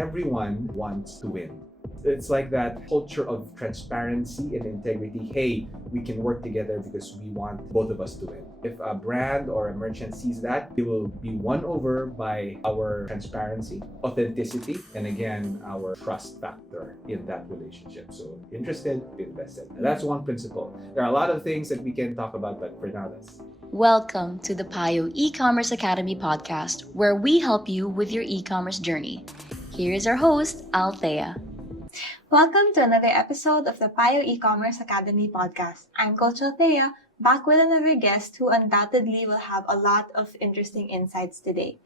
everyone wants to win. It's like that culture of transparency and integrity. Hey, we can work together because we want both of us to win. If a brand or a merchant sees that, they will be won over by our transparency, authenticity, and again, our trust factor in that relationship. So interested, invested. And that's one principle. There are a lot of things that we can talk about, but for now, that's Welcome to the Payo E-Commerce Academy podcast, where we help you with your e-commerce journey. Here is our host, Althea. Welcome to another episode of the Payo E-Commerce Academy podcast. I'm Coach Althea, back with another guest who undoubtedly will have a lot of interesting insights today.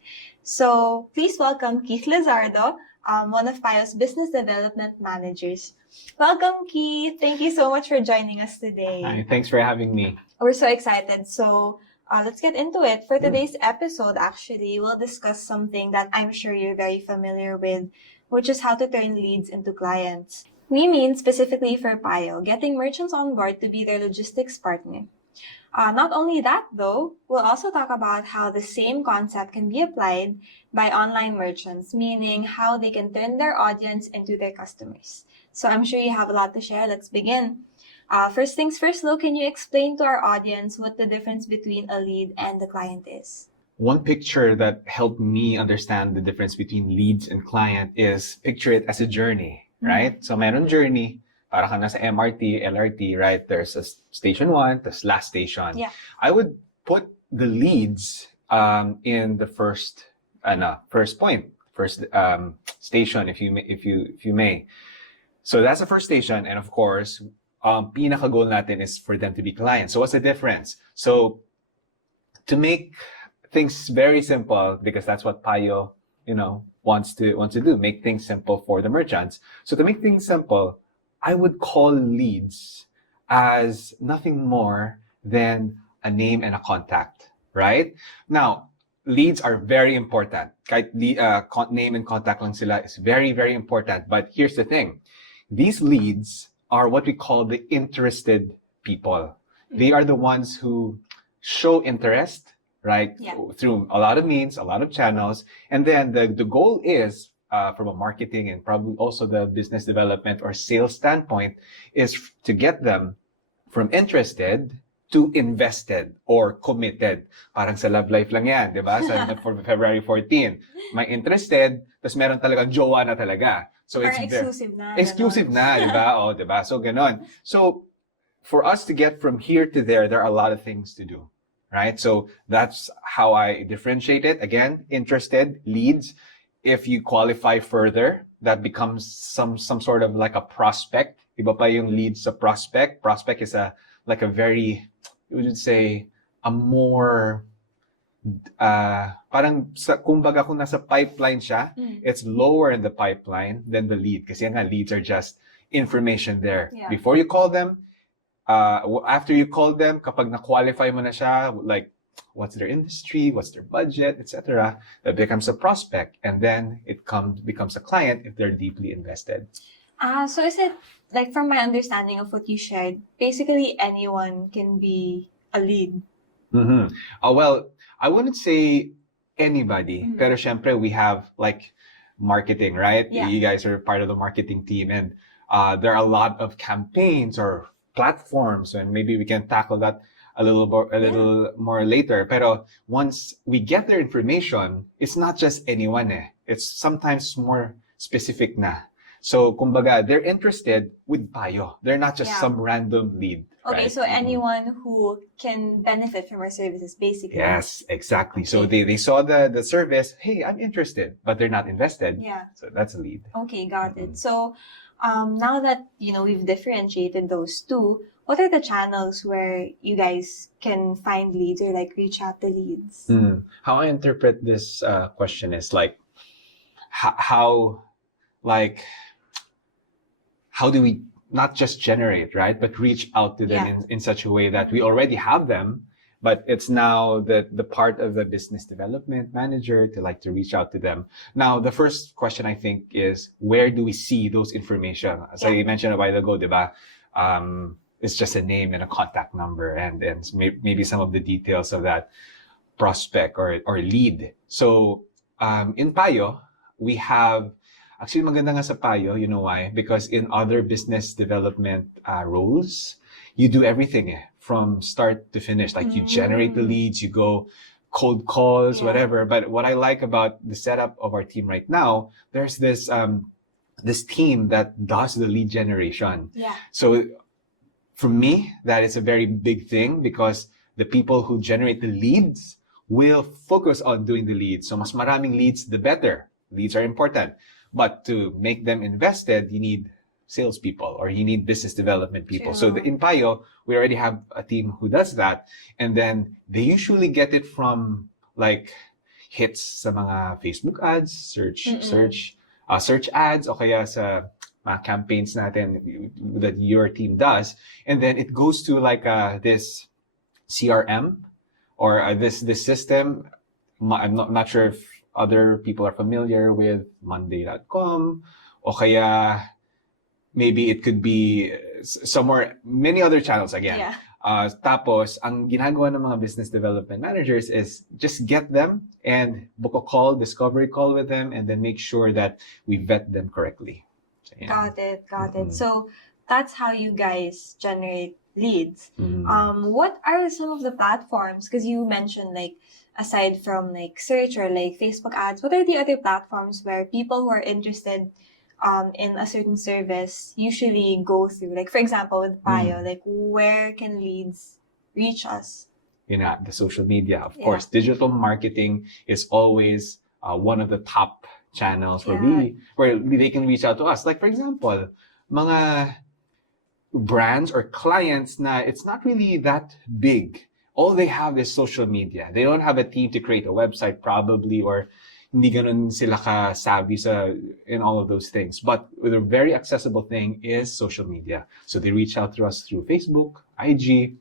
So please welcome Keith Lizardo, one of Payo's business development managers. Welcome, Keith. Thank you so much for joining us today. Hi, thanks for having me. We're so excited. So let's get into it. For today's episode, actually, we'll discuss something that I'm sure you're very familiar with, which is how to turn leads into clients. We mean specifically for Payo, getting merchants on board to be their logistics partner. Not only that though, we'll also talk about how the same concept can be applied by online merchants, meaning how they can turn their audience into their customers. So I'm sure you have a lot to share. Let's begin. First things first, Lo, can you explain to our audience what the difference between a lead and the client is? One picture that helped me understand the difference between leads and client is picture it as a journey, right? So meron journey, para ka nasa MRT, LRT, right? There's a station 1, there's last station. Yeah. I would put the leads in the first point, first station, if you may. So that's the first station, and of course, pinaka goal natin is for them to be clients. So what's the difference? So to make things very simple, because that's what Payo, wants to do, make things simple for the merchants. So to make things simple, I would call leads as nothing more than a name and a contact, right? Now, leads are very important. Kahit name and contact lang sila is very, very important. But here's the thing. These leads are what we call the interested people. They are the ones who show interest, right? Yeah. Through a lot of means, a lot of channels. And then the goal is, from a marketing and probably also the business development or sales standpoint, is to get them from interested to invested or committed. Parang sa love life lang yan, di ba? For February 14. May interested, tapos meron talagang jowa na talaga. So it's exclusive na, di ba? Oh, di ba? So ganon. So for us to get from here to there are a lot of things to do. Right? So that's how I differentiate it. Again, interested, leads. If you qualify further, that becomes some sort of like a prospect. Iba pa yung leads sa prospect. Prospect is a very, you would say, a more, parang kumbaga kung nasa pipeline siya, it's lower in the pipeline than the lead. Kasi nga, leads are just information there. Yeah. Before you call them, after you call them, kapag na-qualify mo na siya, like, what's their industry, what's their budget, etc., that becomes a prospect, and then it becomes a client if they're deeply invested. So is it, like from my understanding of what you shared, basically anyone can be a lead? Well, I wouldn't say anybody, pero syempre we have like marketing, right? Yeah. You guys are part of the marketing team, and there are a lot of campaigns or platforms, and maybe we can tackle that a little more later. Pero once we get their information, it's not just anyone It's sometimes more specific na. So, kumbaga, they're interested with Payo. They're not just some random lead. Okay, right? so anyone who can benefit from our services, basically. Yes, exactly. Okay. So they saw the service, hey, I'm interested, but they're not invested. Yeah. So that's a lead. Okay, got it. So now that, we've differentiated those two, what are the channels where you guys can find leads or like reach out to leads? How I interpret this question is like, how do we not just generate, right, but reach out to them in such a way that we already have them, but it's now the part of the business development manager to reach out to them. Now, the first question I think is, where do we see those information? As I mentioned a while ago, diba? It's just a name and a contact number and maybe some of the details of that prospect or lead. So in Payo, we have Actually, maganda nga sa Payo, you know why? Because in other business development roles, you do everything from start to finish. Like you generate the leads, you go cold calls, Yeah. whatever. But what I like about the setup of our team right now, there's this team that does the lead generation. Yeah. So for me, that is a very big thing because the people who generate the leads will focus on doing the leads. So mas maraming leads, the better. Leads are important. But to make them invested, you need salespeople or you need business development people. True. So in Payo, we already have a team who does that. And then they usually get it from like hits sa mga Facebook ads, search ads, o kaya sa campaigns natin that your team does. And then it goes to like this CRM or this system. I'm not sure if other people are familiar with Monday.com o kaya maybe it could be somewhere, many other channels again. Yeah. Tapos, ang ginagawa ng mga business development managers is just get them and book a call, discovery call with them, and then make sure that we vet them correctly. So, yeah. Got it. Mhm. So that's how you guys generate leads. Mhm. What are some of the platforms? Because you mentioned like aside from like search or like Facebook ads, what are the other platforms where people who are interested in a certain service usually go through? Like for example, with Payo, like where can leads reach us? The social media, of Yeah. course. Digital marketing is always one of the top channels where they can reach out to us. Like for example, mga brands or clients na it's not really that big. All they have is social media. They don't have a team to create a website probably, or hindi ganun sila ka-savvy in all of those things. But the very accessible thing is social media. So they reach out to us through Facebook, IG,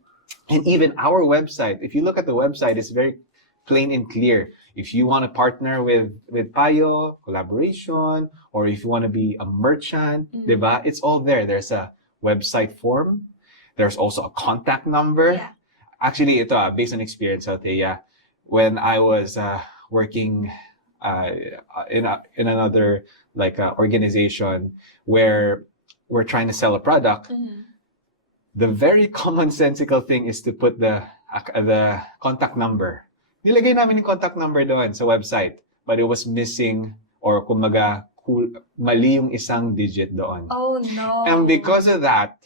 and even our website. If you look at the website, it's very plain and clear. If you want to partner with Payo, collaboration, or if you want to be a merchant, diba? It's all there. There's a website form. There's also a contact number. Yeah. Actually, ito based on experience, Althea, when I was working in another like organization where we're trying to sell a product, the very commonsensical thing is to put the contact number. Nilagay namin yung contact number doon sa website, but it was missing or kumbaga mali yung isang digit doon. Oh no. And because of that,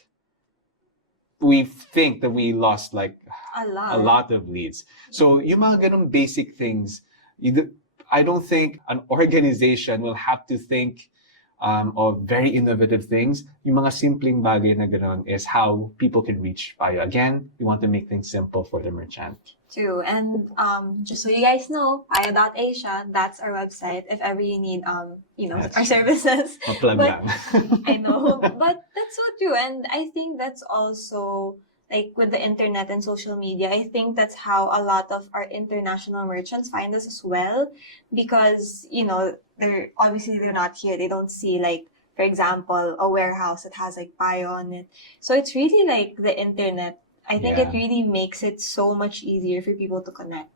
we think that we lost like a lot of leads. So yung mga ganung basic things, I don't think an organization will have to think of very innovative things. Yung mga simpleng bagay na ganun is how people can reach Payo. Again, we want to make things simple for the merchant. True. And just so you guys know, Payo.Asia, that's our website if ever you need our services. Maplug But- lang. I know. But that's so true. And I think that's also like with the internet and social media, I think that's how a lot of our international merchants find us as well. Because, they're not here. They don't see like, for example, a warehouse that has like Payo on it. So it's really like the internet. I think it Yeah. really makes it so much easier for people to connect.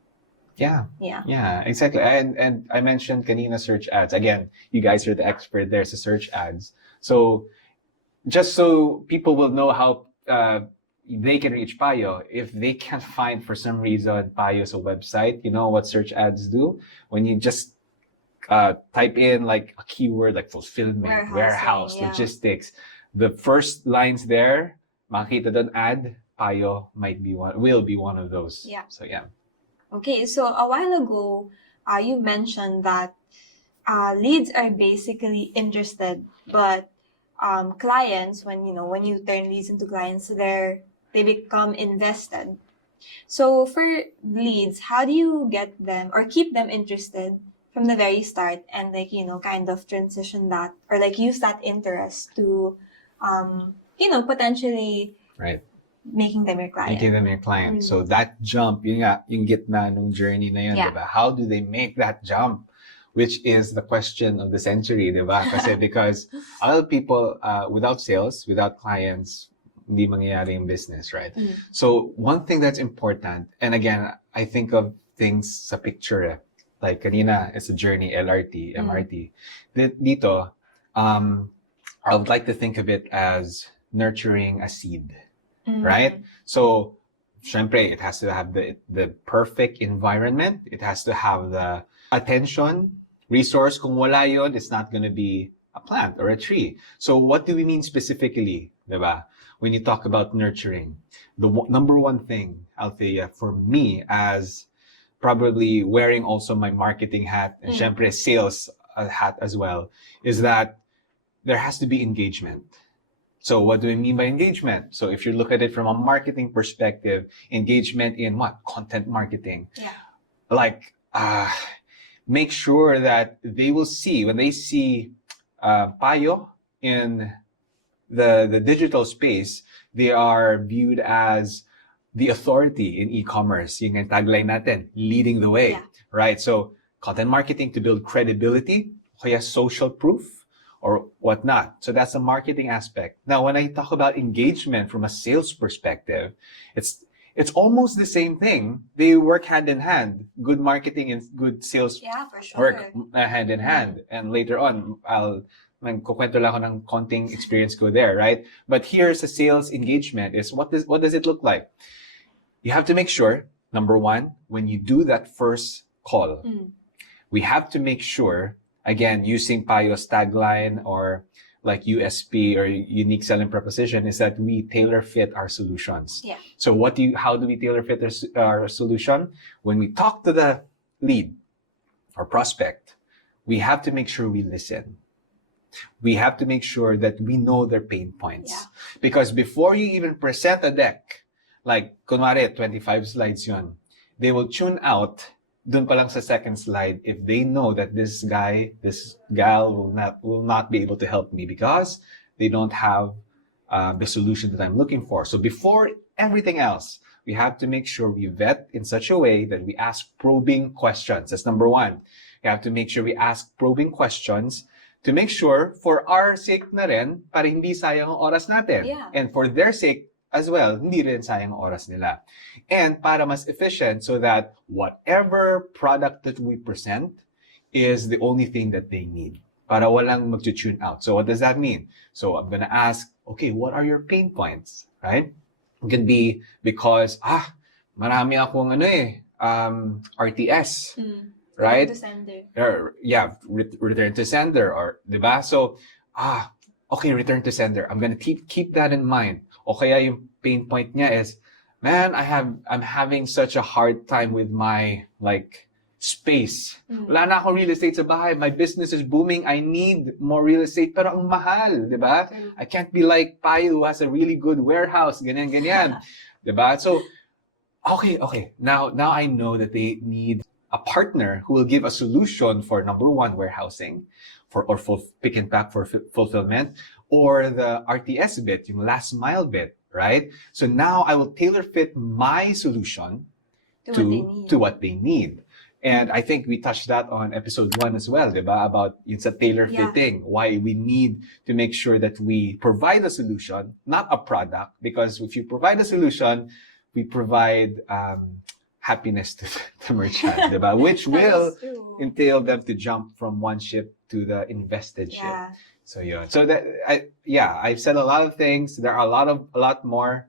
Yeah. Yeah. Yeah, exactly. And I mentioned kanina search ads. Again, you guys are the expert there sa search ads. So just so people will know how they can reach Payo, if they can't find for some reason Payo's a website, you know what search ads do? When you just type in like a keyword like fulfillment, warehouse, yeah. logistics, the first lines there, makita doon ad, Payo will be one of those. Yeah. So yeah. Okay, so a while ago, you mentioned that leads are basically interested, but clients, when you turn leads into clients, they become invested. So for leads, how do you get them or keep them interested from the very start and kind of transition that or like use that interest to potentially Right. making them your client? Making them your client. So that jump, yun nga, yung gitna nung journey na yun, Yeah. diba? How do they make that jump? Which is the question of the century, diba? Kasi because a lot of people, without sales, without clients, hindi mangyayari yung business, right? So one thing that's important, and again, I think of things sa picture, like kanina, it's a journey, LRT, MRT. Dito, I would like to think of it as nurturing a seed, Mm. right? So, syempre, it has to have the perfect environment. It has to have the attention, resource. Kung wala yun, it's not going to be a plant or a tree. So what do we mean specifically, diba? When you talk about nurturing, the number one thing, Althea, for me as probably wearing also my marketing hat and syempre sales hat as well, is that there has to be engagement. So what do I mean by engagement? So if you look at it from a marketing perspective, engagement in what? Content marketing. Yeah. Like, make sure that they will see, when they see Payo in the digital space, they are viewed as the authority in e-commerce. Yung tagline natin, leading the way, Yeah. right? So content marketing to build credibility, kaya social proof, or whatnot. So that's the marketing aspect. Now, when I talk about engagement from a sales perspective, it's almost the same thing. They work hand in hand. Good marketing and good sales Yeah, for sure. work hand in hand. And later on, kukwento lang ako ng konting experience ko there, right? But here's a sales engagement is what does it look like? You have to make sure, number one, when you do that first call, we have to make sure, again, using Payo's tagline or like USP or unique selling proposition, is that we tailor fit our solutions. Yeah. So how do we tailor fit our solution? When we talk to the lead or prospect, we have to make sure we listen. We have to make sure that we know their pain points. Yeah. Because before you even present a deck, like kunwari 25 slides yun, they will tune out dun pa lang sa second slide if they know that this guy, this gal will not be able to help me because they don't have the solution that I'm looking for. So before everything else, we have to make sure we vet in such a way that we ask probing questions. That's number one. We have to make sure we ask probing questions to make sure for our sake na rin, para hindi sayang ang oras natin. Yeah. And for their sake as well, hindi rin sayang ang oras nila. And para mas efficient so that whatever product that we present is the only thing that they need. Para walang mag-tune out. So what does that mean? So I'm gonna ask, okay, what are your pain points? Right? It could be because, marami akong RTS. Right? To sender. Return to sender, or diba? So, okay, return to sender. I'm gonna keep that in mind. O kaya yung pain point niya is, man, I'm having such a hard time with my space. Wala na akong real estate sa bahay. My business is booming. I need more real estate, pero ang mahal, diba? True. I can't be like Payo who has a really good warehouse, ganyan. Diba? So, okay. Now I know that they need a partner who will give a solution for number one, warehousing, or pick and pack for fulfillment, or the RTS bit, yung last mile bit, right? So now I will tailor fit my solution to what they need. And I think we touched that on episode 1 as well, diba? About it's a tailor fitting, why we need to make sure that we provide a solution, not a product, because if you provide a solution, we provide happiness to the merchant, diba? Which will entail them to jump from one ship to the invested ship. So yeah. So I've said a lot of things. There are a lot more.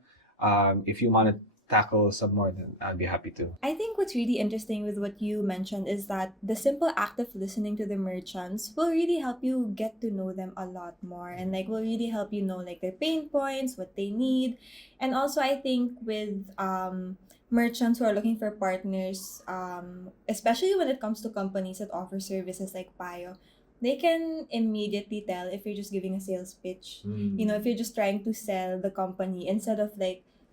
If you want to tackle some more, then I'd be happy to. I think what's really interesting with what you mentioned is that the simple act of listening to the merchants will really help you get to know them a lot more, and will really help you know their pain points, what they need. And also I think with merchants who are looking for partners, especially when it comes to companies that offer services like Payo, they can immediately tell if you're just giving a sales pitch. You know, if you're just trying to sell the company instead of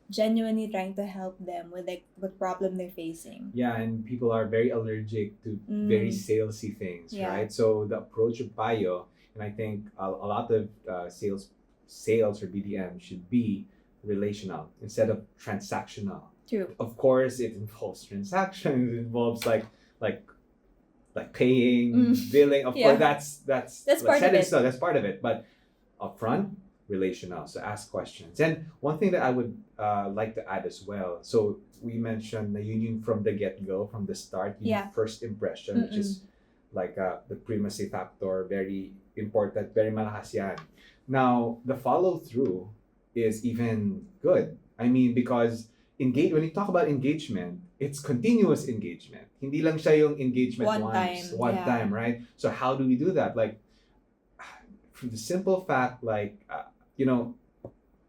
genuinely trying to help them with what problem they're facing. Yeah, and people are very allergic to very salesy things, right? So the approach of Payo, and I think a lot of sales or BDM should be relational instead of transactional. True. Of course, it involves transactions. It involves like paying, billing. Of course, that's part of it. So that's part of it. But upfront, relational. So ask questions. And one thing that I would like to add as well. So we mentioned the union from the get-go, from the start. First impression, which is the primacy factor, very important, very malakas yan. Now, the follow-through is even good. I mean, because when you talk about engagement, it's continuous engagement. Hindi lang siya yung engagement One once, time, one yeah. time, right? So how do we do that? Like, from the simple fact, like,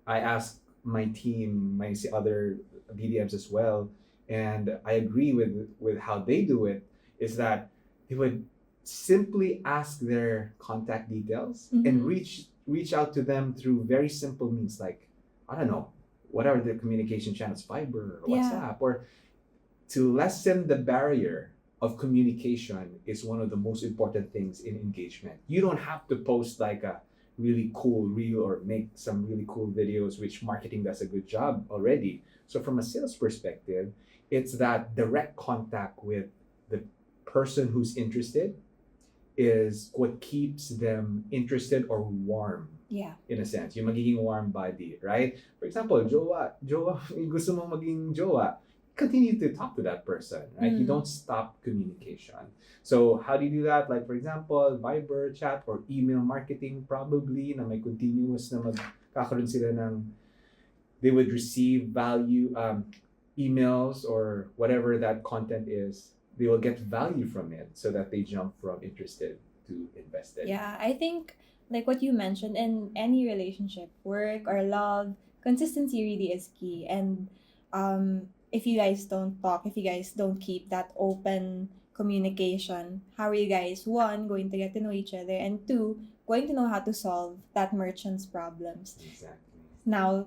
I asked my team, my other BDMs as well, and I agree with how they do it, is that they would simply ask their contact details and reach out to them through very simple means, like, I don't know, what are the communication channels, Viber or Yeah. WhatsApp, or to lessen the barrier of communication is one of the most important things in engagement. You don't have to post like a really cool reel or make some really cool videos, which marketing does a good job already. So from a sales perspective, it's that direct contact with the person who's interested is what keeps them interested or warm. Yeah. In a sense, yung magiging warm body, right? For example, jowa, gusto mong maging jowa, continue to talk to that person, right? You don't stop communication. So how do you do that? Like, for example, Viber chat or email marketing, probably na may continuous na magkakaroon sila ng, they would receive value, emails or whatever that content is, they will get value from it so that they jump from interested to invested. Yeah, I think like what you mentioned, in any relationship, work or love, consistency really is key. And if you guys don't talk, if you guys don't keep that open communication, how are you guys, one, going to get to know each other, and two, going to know how to solve that merchant's problems? Exactly. Now,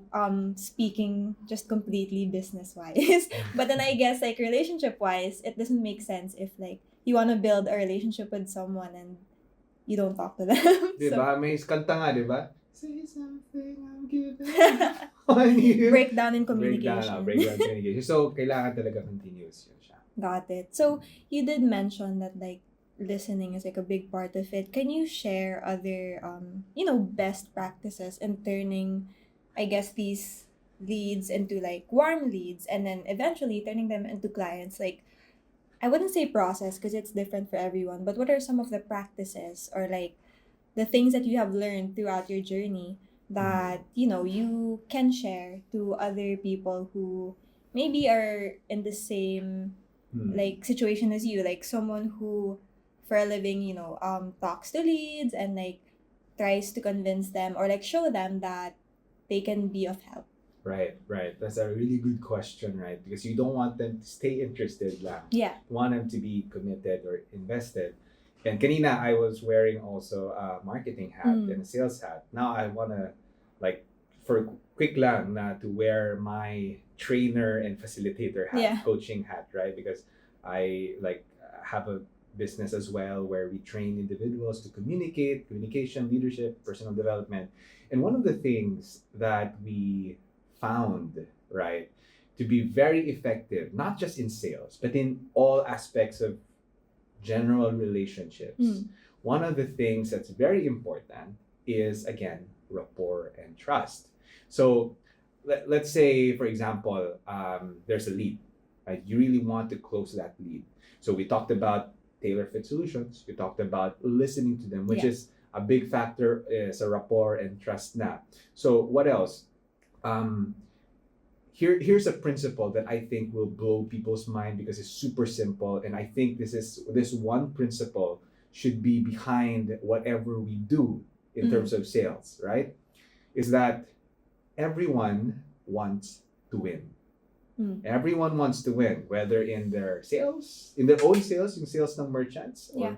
speaking just completely business wise, but then I guess like relationship wise, it doesn't make sense if like you want to build a relationship with someone and you don't talk to them. Diba? May kanta nga, diba? Say something, I'm giving on you. Breakdown in communication. Breakdown communication. So, kailangan talaga continuous yun siya. Got it. So, you did mention that like listening is like a big part of it. Can you share other, best practices in turning, I guess, these leads into like warm leads and then eventually turning them into clients? Like, I wouldn't say process because it's different for everyone, but what are some of the practices or like the things that you have learned throughout your journey that, you can share to other people who maybe are in the same like situation as you, like someone who for a living, talks to leads and like tries to convince them or like show them that they can be of help? Right. That's a really good question, right? Because you don't want them to stay interested lang. Yeah. You want them to be committed or invested. And kanina, I was wearing also a marketing hat and a sales hat. Now I want to, like, for quick lang na to wear my trainer and facilitator hat, coaching hat, right? Because I like have a business as well where we train individuals to communication, leadership, personal development. And one of the things that we found, right, to be very effective, not just in sales, but in all aspects of general relationships. One of the things that's very important is, again, rapport and trust. So let's say, for example, there's a lead, right? You really want to close that lead. So we talked about tailor-fit solutions. We talked about listening to them, which is a big factor, is a rapport and trust na. So what else? Here's a principle that I think will blow people's mind because it's super simple, and I think this one principle should be behind whatever we do in terms of sales, right? Is that everyone wants to win. Everyone wants to win, whether in their sales, in their own sales, yung sales ng merchants, or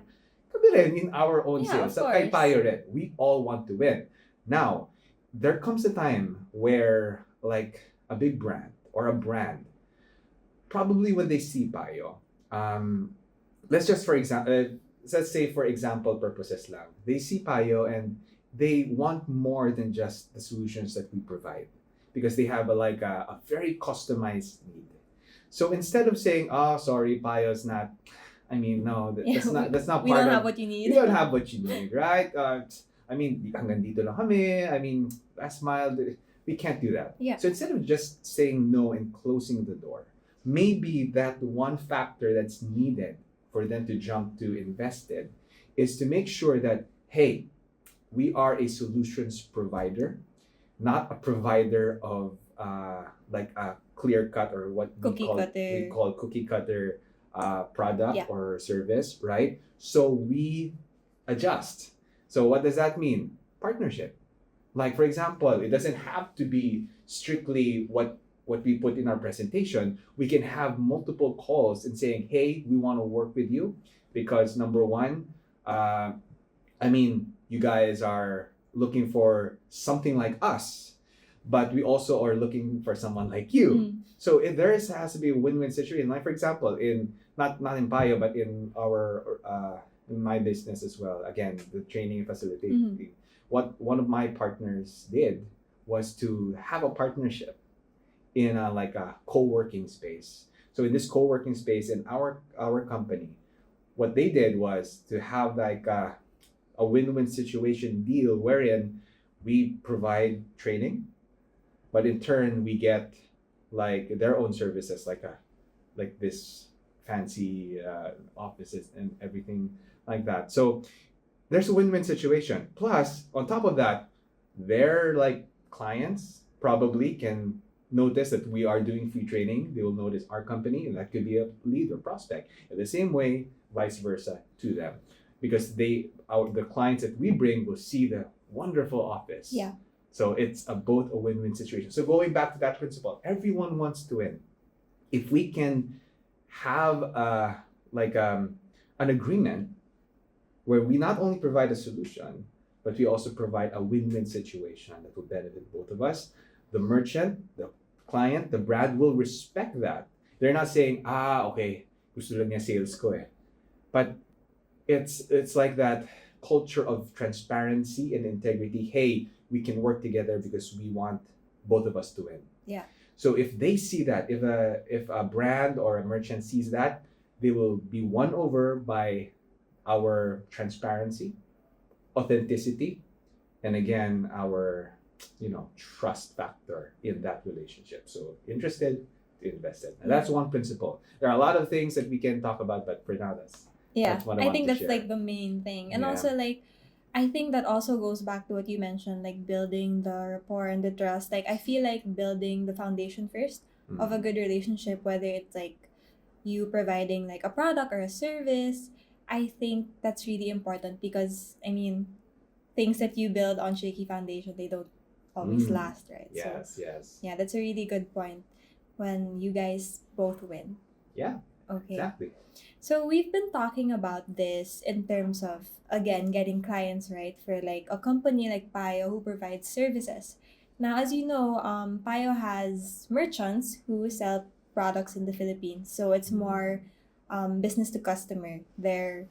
kami rin, in our own sales. of Kay course. tayo rin. We all want to win. Now, there comes a time where, like, a big brand or a brand, probably when they see Payo, let's say for example purposes lang, they see Payo and they want more than just the solutions that we provide because they have a very customized need. So instead of saying, "Oh, sorry, Payo's not," that's not We part don't of. have what you need. You don't have what you need, right? Hanggang dito lang kami. Last mile. We can't do that. Yeah. So instead of just saying no and closing the door, maybe that one factor that's needed for them to jump to invested is to make sure that, hey, we are a solutions provider, not a provider of like a clear cut or what we call cookie cutter product Yeah. or service, right? So we adjust. So what does that mean? Partnership. Like for example, it doesn't have to be strictly what we put in our presentation. We can have multiple calls and saying, hey, we want to work with you because number one, I mean, you guys are looking for something like us, but we also are looking for someone like you. So has to be a win-win situation. Like for example, in not in Payo, but in our in my business as well. Again, the training and facilitating. What one of my partners did was to have a partnership in like a co-working space. So in this co-working space in our company, what they did was to have like a win-win situation deal wherein we provide training, but in turn we get like their own services like this fancy offices and everything like that. So there's a win-win situation. Plus, on top of that, their like clients probably can notice that we are doing free training. They will notice our company, and that could be a lead or prospect. In the same way, vice versa to them, because the clients that we bring will see the wonderful office. Yeah. So it's both a win-win situation. So going back to that principle, everyone wants to win. If we can have an agreement where we not only provide a solution, but we also provide a win-win situation that will benefit both of us. The merchant, the client, the brand will respect that. They're not saying, okay, gusto lang niya sales ko eh. But it's like that culture of transparency and integrity. Hey, we can work together because we want both of us to win. Yeah. So if they see that, if a brand or a merchant sees that, they will be won over by our transparency, authenticity, and again, our trust factor in that relationship. So interested, invested. And that's one principle. There are a lot of things that we can talk about, but for now, that's what I wanted think to that's share. like the main thing. And Yeah. also like I think that also goes back to what you mentioned, like building the rapport and the trust. Like I feel like building the foundation first of a good relationship, whether it's like you providing like a product or a service. I think that's really important because I mean things that you build on shaky foundation, they don't always last, right? Yes, So yes. yeah, that's a really good point when you guys both win. Yeah, Okay. exactly. So we've been talking about this in terms of again getting clients, right, for like a company like Payo who provides services. Now, as you know, Payo has merchants who sell products in the Philippines, so it's more business to customer. Their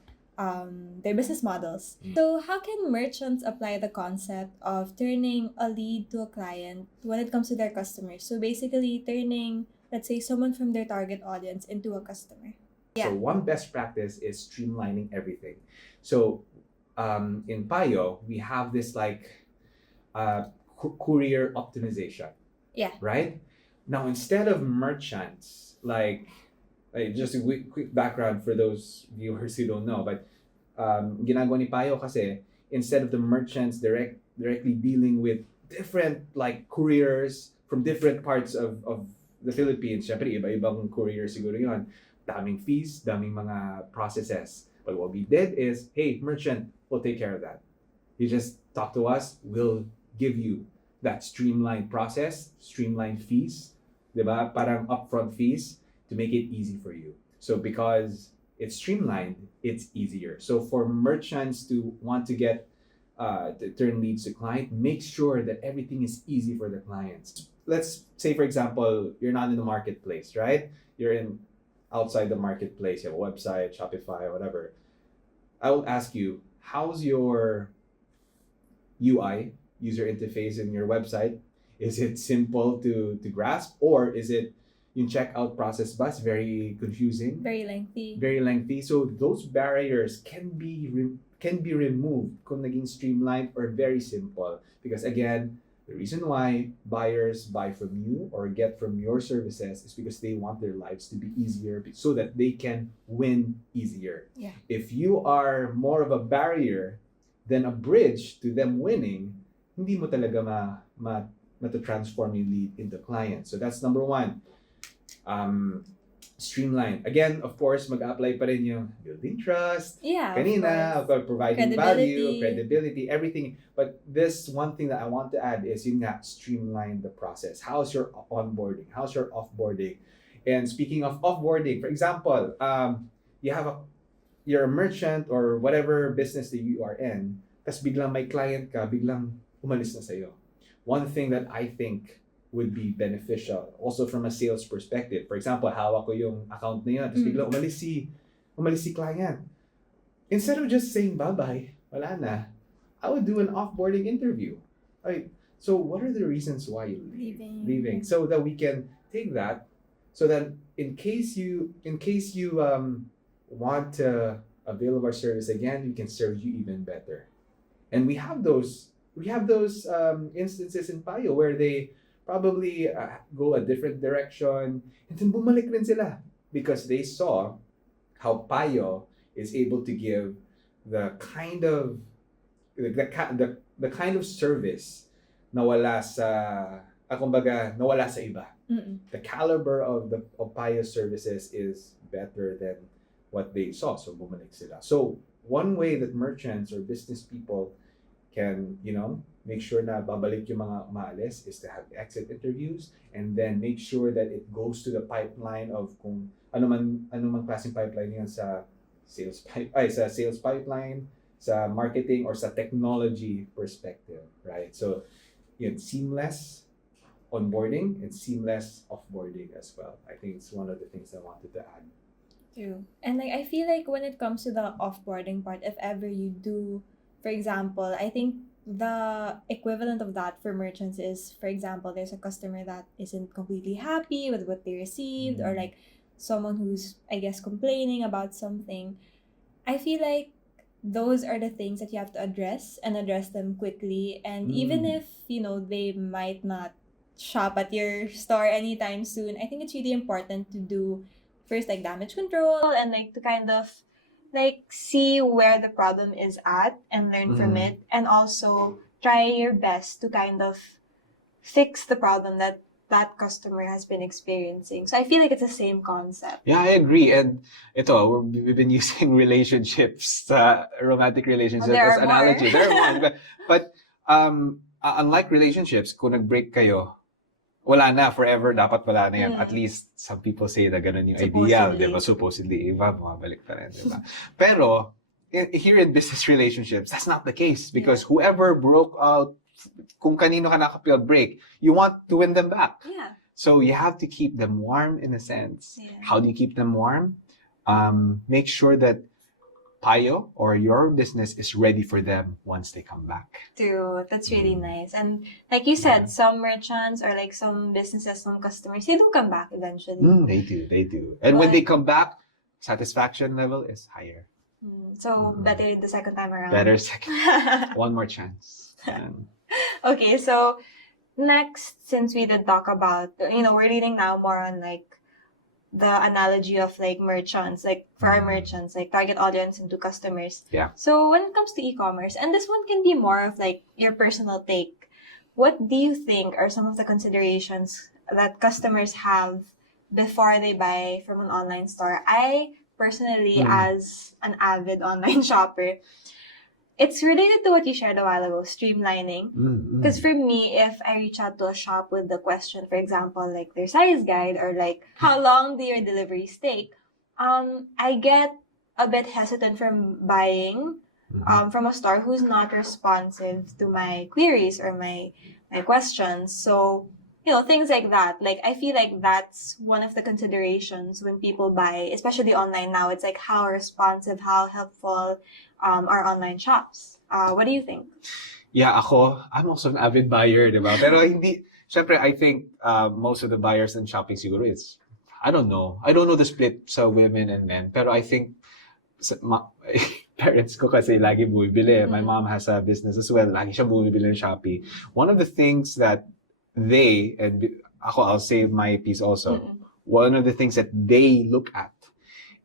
business models. So how can merchants apply the concept of turning a lead to a client when it comes to their customers? So basically turning, let's say, someone from their target audience into a customer. So one best practice is streamlining everything. So in Payo, we have this like courier optimization. Yeah. Right? Now, instead of merchants, like just a quick background for those viewers who don't know, but ginagawa ni Payo kasi, instead of the merchants directly dealing with different like couriers from different parts of the Philippines, syempre iba-ibang courier siguro yun, daming fees, daming mga processes. But what we did is, hey, merchant, we'll take care of that. You just talk to us, we'll give you that streamlined process, streamlined fees, diba? Parang upfront fees to make it easy for you. So because it's streamlined, it's easier. So for merchants to want to get to turn leads to client, make sure that everything is easy for the clients. Let's say, for example, you're not in the marketplace, right? You're outside the marketplace, you have a website, Shopify, or whatever. I will ask you, how's your UI, user interface in your website? Is it simple to grasp, or is it yung checkout process bus very confusing, Very lengthy. very lengthy? So those barriers can be removed kung naging streamlined or very simple, because again, the reason why buyers buy from you or get from your services is because they want their lives to be easier so that they can win easier. Yeah. If you are more of a barrier then a bridge to them winning, hindi mo talaga mata-transform yung lead into client. So that's number one. Streamline. Again, of course, mag-apply pa rin yung building trust, Yeah. kanina, of course. providing value, Credibility. credibility, everything. But this one thing that I want to add is yun nga, streamline the process. How's your onboarding? How's your offboarding? And speaking of offboarding, for example, you're a merchant or whatever business that you are in, tas biglang may client ka, biglang umalis na sa'yo. One thing that I think would be beneficial, also from a sales perspective. For example, hawak ko yung account na yun, tapos biglang umalis si client. Instead of just saying bye-bye, wala na, I would do an offboarding interview. Right? So what are the reasons why you're leaving? So that we can take that, so that in case you want to avail of our service again, we can serve you even better. And we have those instances in Payo where they probably go a different direction, and then bumalik rin sila because they saw how Payo is able to give the kind of service na wala sa nawala sa iba. The caliber of Payo services is better than what they saw, so bumalik sila. So one way that merchants or business people can, make sure na babalik yung mga umaalis is to have exit interviews, and then make sure that it goes to the pipeline of kung ano man klaseng pipeline yan sa sales pipeline, sa marketing, or sa technology perspective, right? So yun, seamless onboarding and seamless offboarding as well. I think it's one of the things I wanted to add. True. And I feel like when it comes to the offboarding part, if ever you do, for example, I think the equivalent of that for merchants is, for example, there's a customer that isn't completely happy with what they received, or like someone who's, I guess, complaining about something. I feel like those are the things that you have to address, and address them quickly. And even if, they might not shop at your store anytime soon, I think it's really important to do first like damage control, and like to kind of like see where the problem is at and learn from it, and also try your best to kind of fix the problem that that customer has been experiencing. So I feel like it's the same concept. Yeah, I agree. And we've been using relationships, romantic relationships as analogy. There are more. But unlike relationships, kung nag-break kayo, wala na, forever, dapat wala na yan. At least, some people say na ganun yung ideal, di ba? Supposedly, iba, bumabalik pa rin, di ba? Pero, here in business relationships, that's not the case. Because whoever broke out, kung kanino ka nakapil break, you want to win them back. Yeah. So, you have to keep them warm in a sense. Yeah. How do you keep them warm? Make sure that Payo or your business is ready for them once they come back. True. That's really nice. And like you said, some merchants or like some businesses, some customers, they do come back eventually. They do. And when they come back, satisfaction level is higher. So better the second time around. Better second. One more chance. Okay, so next, since we did talk about, we're reading now more on like the analogy of like merchants, like for our merchants, like target audience into customers. Yeah. So when it comes to e-commerce, and this one can be more of like your personal take, what do you think are some of the considerations that customers have before they buy from an online store? I personally, as an avid online shopper, it's related to what you shared a while ago, streamlining. Because for me, if I reach out to a shop with the question, for example, like their size guide or like how long do your deliveries take, I get a bit hesitant from buying from a store who's not responsive to my queries or my questions. So, things like that. Like, I feel like that's one of the considerations when people buy, especially online now. It's like how responsive, how helpful are online shops. What do you think? Yeah, I'm also an avid buyer, di ba? Pero syempre, I think most of the buyers in shopping siguro it's, I don't know the split sa women and men, pero I think parents ko kasi lagi bumibili. My mom has a business as well. Lagi siya bumibili ng Shopee. One of the things that I'll say my piece also. One of the things that they look at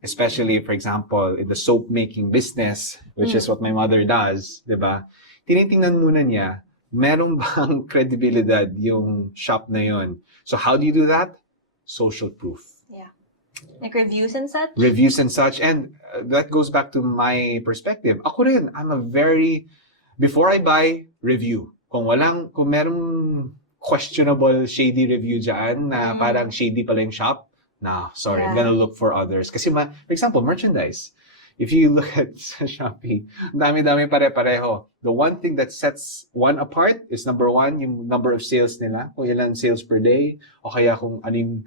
especially, for example, in the soap making business, which is what my mother does, di ba? Tinitingnan muna niya, meron bang credibilidad yung shop na yun? So how do you do that? Social proof. Like reviews and such? Reviews and such. And that goes back to my perspective. Ako rin, before I buy, review. Kung merong questionable, shady review dyan na parang shady pala yung shop, sorry, I'm gonna look for others. Kasi for example, merchandise. If you look at Shopee, dami-dami pare-pareho. The one thing that sets one apart is number one, yung number of sales nila. Kung ilan sales per day, o kaya kung anong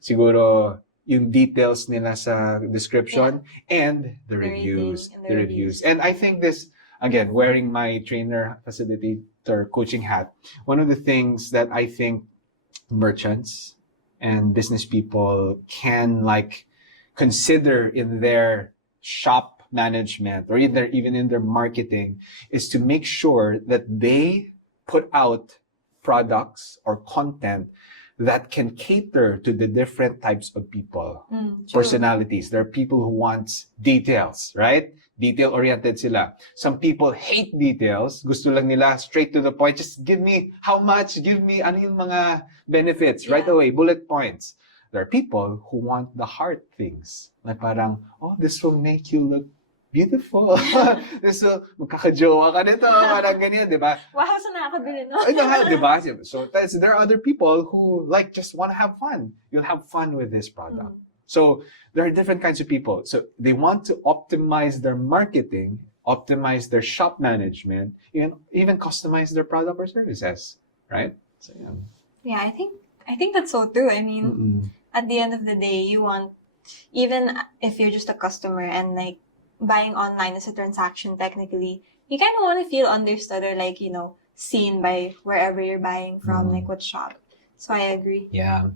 siguro yung details nila sa description, and the reviews. The reviews. And I think this, again, wearing my trainer facilitator coaching hat, one of the things that I think merchants and business people can consider in their shop management or even in their marketing is to make sure that they put out products or content that can cater to the different types of people, personalities. There are people who want details, right? Detail-oriented sila. Some people hate details. Gusto lang nila straight to the point. Just give me how much, give me ano yung mga benefits right away, bullet points. There are people who want the hard things. Like parang, this will make you look beautiful. This will, magkakajowa ka nito, parang ganyan, di ba? Wow, so nakakabili no? Di ba? So there are other people who just want to have fun. You'll have fun with this product. So there are different kinds of people. So they want to optimize their marketing, optimize their shop management, even customize their product or services, right? So Yeah, I think that's so true. I mean, at the end of the day, you want, even if you're just a customer and buying online is a transaction technically, you kind of want to feel understood or seen by wherever you're buying from, what shop. So I agree. Yeah.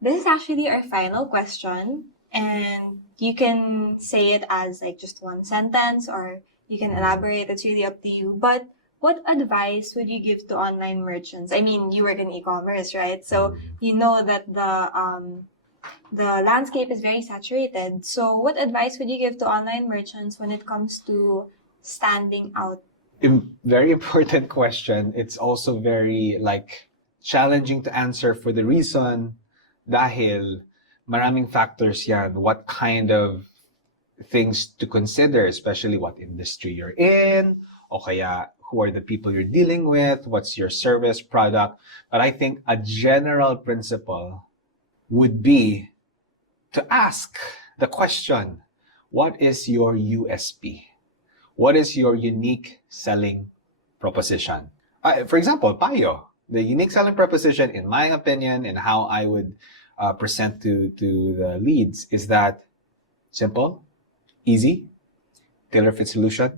This is actually our final question, and you can say it as just one sentence or you can elaborate. It's really up to you. But what advice would you give to online merchants? I mean, you work in e-commerce, right? So you know that the landscape is very saturated. So what advice would you give to online merchants when it comes to standing out? Very important question. It's also very challenging to answer for the reason dahil maraming factors yan. What kind of things to consider, especially what industry you're in, o kaya who are the people you're dealing with, what's your service, product. But I think a general principle would be to ask the question, what is your USP? What is your unique selling proposition? For example, Payo. The unique selling proposition, in my opinion, and how I would present to the leads is that simple, easy, tailor-fit solution,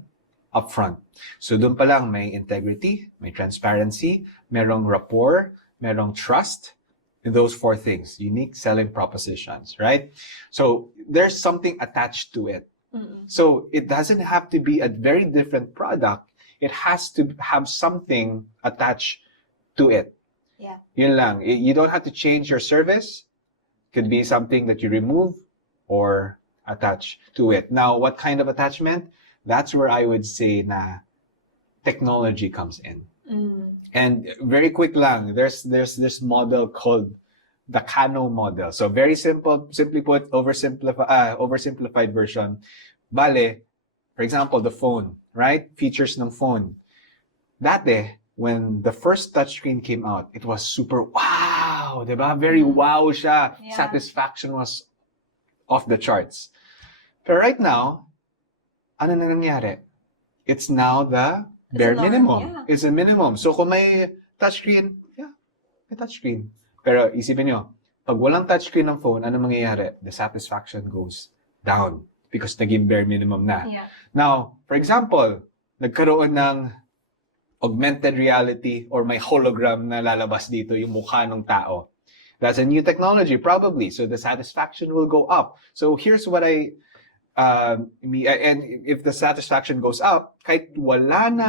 upfront. So dun pa lang may integrity, may transparency, merong rapport, merong trust, in those four things, unique selling propositions, right? So there's something attached to it. So it doesn't have to be a very different product. It has to have something attached to it. Yeah. Yun lang. You don't have to change your service. Could be something that you remove or attach to it. Now, what kind of attachment? That's where I would say na technology comes in. And very quick lang, there's this model called the Kano model. So very simple, simply put, oversimplified version. Bale, for example, the phone, right? Features ng phone. Dati, when the first touchscreen came out, it was super wow, diba? Very wow siya. Yeah. Satisfaction was off the charts. But right now, ano na nangyari? It's now the bare minimum. Yeah. It's a minimum. So kung may touchscreen, may touchscreen. Pero isipin nyo, pag walang touchscreen ng phone, ano mangyayari? The satisfaction goes down because naging bare minimum na. Yeah. Now, for example, nagkaroon ng augmented reality or may hologram na lalabas dito yung mukha ng tao. That's a new technology, probably. So the satisfaction will go up. So here's what and if the satisfaction goes up, kahit walang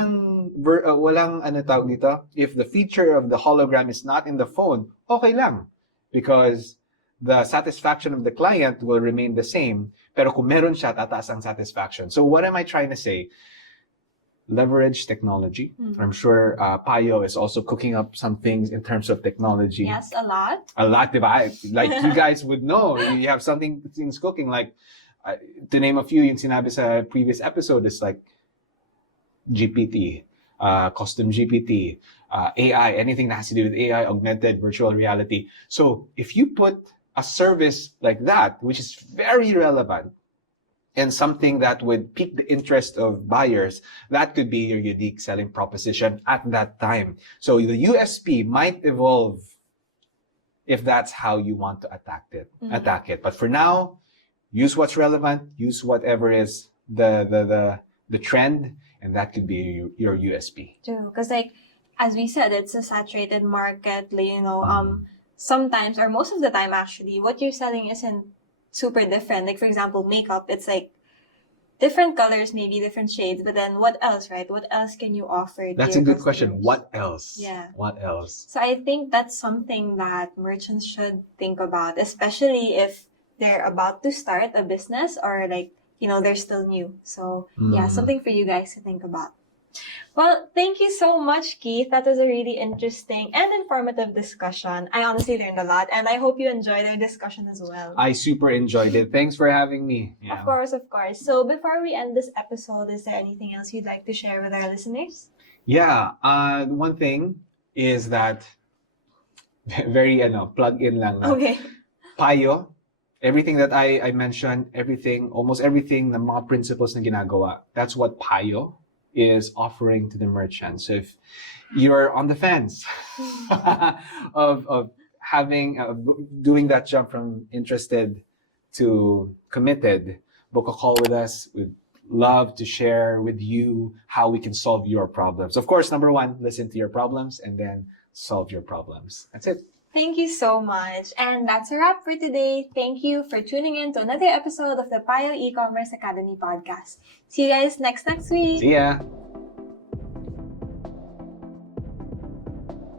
ano tawag dito, if the feature of the hologram is not in the phone, okay lang. Because the satisfaction of the client will remain the same. Pero kung meron siya, tataas ang satisfaction. So what am I trying to say? Leverage technology. I'm sure Payo is also cooking up some things in terms of technology. Yes, a lot. A lot, diba? Like you guys would know, you have things cooking. Like to name a few, yung sinabi sa previous episode is like GPT, custom GPT, AI, anything that has to do with AI, augmented virtual reality. So if you put a service like that, which is very relevant, and something that would pique the interest of buyers, that could be your unique selling proposition at that time. So the USP might evolve if that's how you want to attack it. But for now, use what's relevant, use whatever is the trend, and that could be your USP. True, because like as we said, it's a saturated market. Sometimes or most of the time, actually, what you're selling isn't super different. Like for example, makeup, it's like different colors, maybe different shades, but then what else, right? What else can you offer to That's a your good question. customers? What else? Yeah. What else? So I think that's something that merchants should think about, especially if they're about to start a business or like, they're still new. So yeah, something for you guys to think about. Well, thank you so much, Keith. That was a really interesting and informative discussion. I honestly learned a lot, and I hope you enjoyed our discussion as well. I super enjoyed it. Thanks for having me. Yeah. Of course, of course. So before we end this episode, is there anything else you'd like to share with our listeners? Yeah. One thing is that very plug in lang. Okay. Payo, everything that I mentioned, almost everything na mga principles na ginagawa, that's what Payo is offering to the merchant. So if you're on the fence of having doing that jump from interested to committed, book a call with us. We'd love to share with you how we can solve your problems. Of course, number one, listen to your problems and then solve your problems. That's it. Thank you so much. And that's a wrap for today. Thank you for tuning in to another episode of the Payo E-Commerce Academy podcast. See you guys next week. See ya.